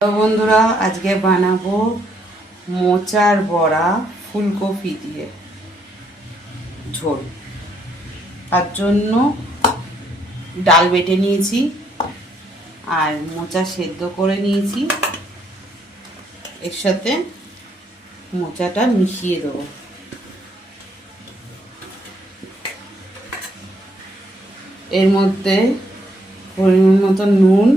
বন্ধুরা, আজকে বানাবো মোচার বড়া ফুলকপি দিয়ে ঝোল। তার জন্য ডাল বেটে নিয়েছি আর মোচা সেদ্ধ করে নিয়েছি। এর সাথে মোচাটা মিশিয়ে দেবো। এর মধ্যে পরিমাণ মতো নুন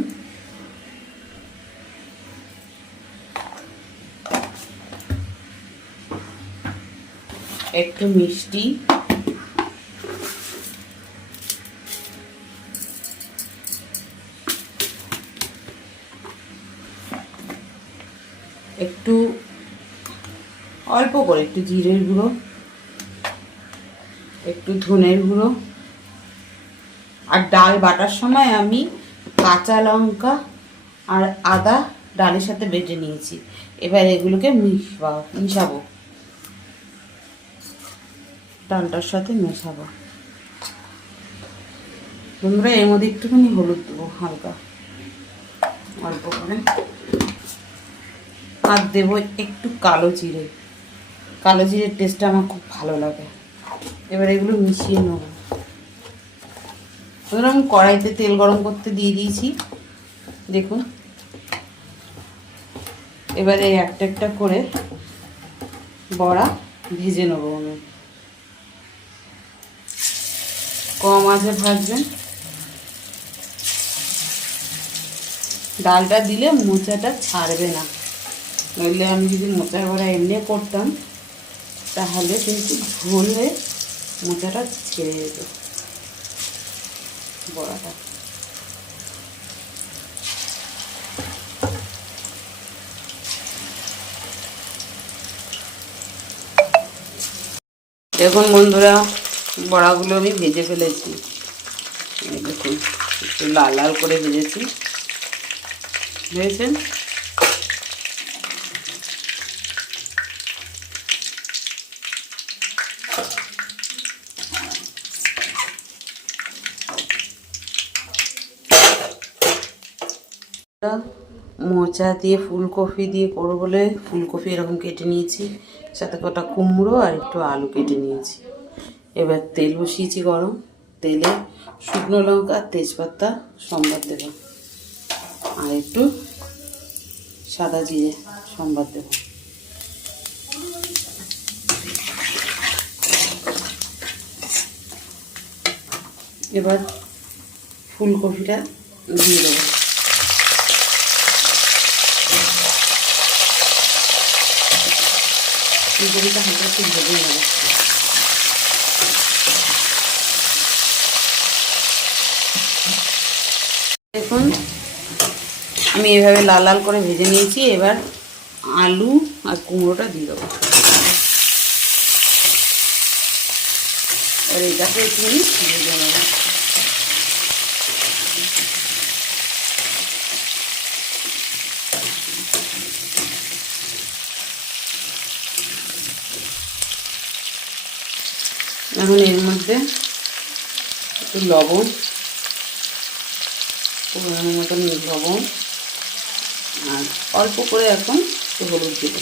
একটু মিষ্টি। একটু অল্প করে, একটু জিরের গুঁড়ো, একটু ধনের গুঁড়ো। আর ডাল বাটার সময় আমি কাঁচা লঙ্কা আর আদা ডালের সাথে বেটে নিয়েছি। এবার এগুলোকে মিশবা মিশাবো। ডালটার সাথে মেশাবো। বন্ধুরা এর মধ্যে একটুখানি হলুদ দেবো, হালকা। অল্প করে। আর দেবো একটু কালো জিরে। কালো জিরের টেস্টটা আমার খুব ভালো লাগে। এবার এগুলো মিশিয়ে নেব। আমি কড়াইতে তেল গরম করতে দিয়ে দিয়েছি। দেখুন। এবারে একটা একটা করে বড়া ভেজে নেব আমি। কম আঁচে ভাজবেন। ডালটা দিলে মোচাটা ছাড়বে না। নইলে আমি যদি মোচার বড়া এমনি করতাম, তাহলে কিন্তু ঝোলে মোচাটা ছেড়ে যেত। বড়াটা। দেখুন বন্ধুরা বড়াগুলো আমি ভেজে ফেলেছি। দেখুন, একটু লাল লাল করে ভেজেছি। ভেজেছেন? মোচা দিয়ে, ফুলকপি দিয়ে করব বলে ফুলকপি এরকম কেটে নিয়েছি। সাথে কটা কুমড়ো আর একটু আলু কেটে নিয়েছি। এবার তেল বসিয়েছি গরম। তেলে শুকনো লঙ্কা, তেজপাতা, সম্বাদ দেব। আর একটু সাদা জিরে, সম্বাদ দেব। এবার ফুলকপিটা দিয়ে দেবো। ফুলকপিটা হালকা একটু ভেজে নেব দেখুন এভাবে লাল লাল করে ভেজে নিয়েছি। এবার আলু আর কুমড়োটা দিয়ে দেবো। আর এটাকে একটুখানি ভেজে এখন এর মধ্যে একটু লবণ মতন লবণ। আর অল্প করে এখন হলুদ দেব।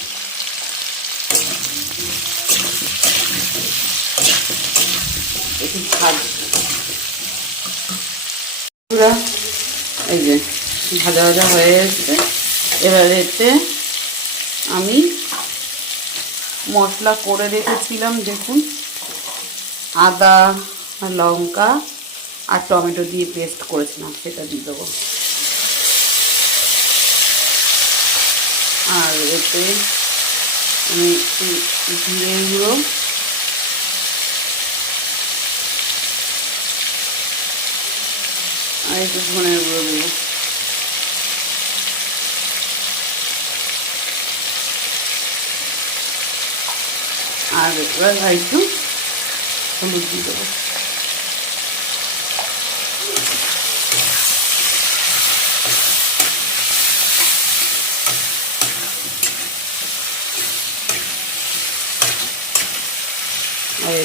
একটু এই যে ভাজা ভাজা হয়ে গেছে এবার এতে আমি মশলা করে রেখেছিলাম, দেখুন। আদা লঙ্কা আর টমেটো দিয়ে পেস্ট করেছিলাম, সেটা দিয়ে দেবো। আর এতে আমি একটু জিরে গুঁড়ো আর একটু ধনের গুঁড়ো দেবো। আর এবার একটু হলুদ দিয়ে দেবো।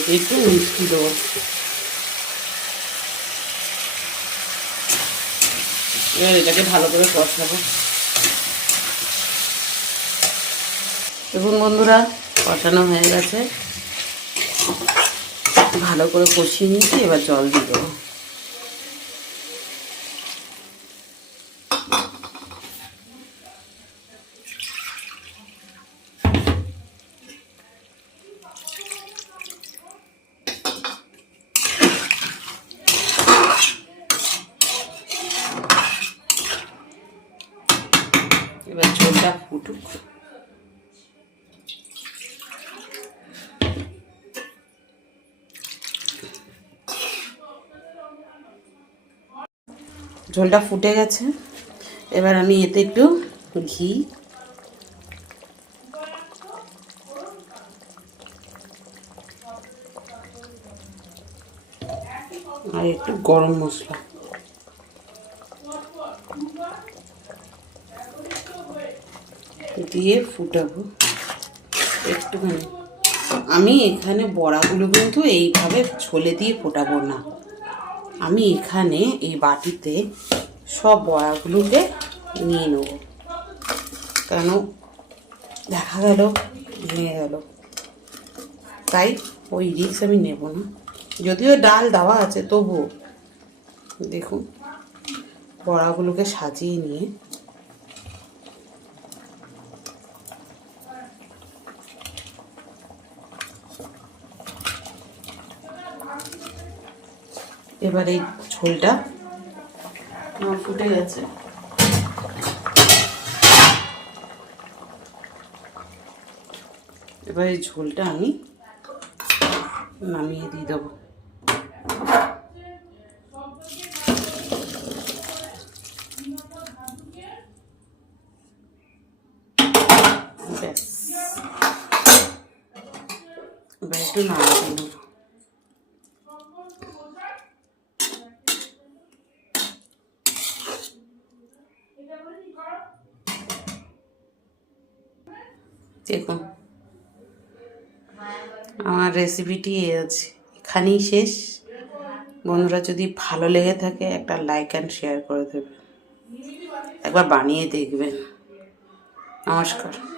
একটু মিষ্টি দেবো। এবার এটাকে ভালো করে কষাবো। এবং বন্ধুরা, কষানো হয়ে গেছে। ভালো করে কষিয়ে নিচ্ছি এবার জল দিয়ে দেবো। ঝোলটা ফুটুক। ঝোলটা ফুটে গেছে। এবার আমি এতে একটু ঘি। আর একটু গরম মশলা। দিয়ে ফুটাবো। একটুখানি। আমি এখানে বড়াগুলো কিন্তু এইভাবে ছোলে দিয়ে ফোটাবো না। আমি এখানে এই বাটিতে সব বড়াগুলোকে নিয়ে নেব। কেন? দেখা গেল, ভেঙে গেল। তাই ওই রিক্স আমি নেব না। যদিও ডাল দেওয়া আছে, তবুও। দেখুন, বড়াগুলোকে সাজিয়ে নিয়ে এবার এই ঝোলটা ফুটে গেছে। এবার এই ঝোলটা আমি নামিয়ে দিয়ে দেবো। ব্যাস। এবার একটু নাড়িয়ে নেব দেখুন। আমার রেসিপিটি আছে। এখানেই শেষ। বন্ধুরা, যদি ভালো লেগে থাকে, একটা লাইক অ্যান্ড শেয়ার করে দেবেন। একবার বানিয়ে দেখবেন। নমস্কার।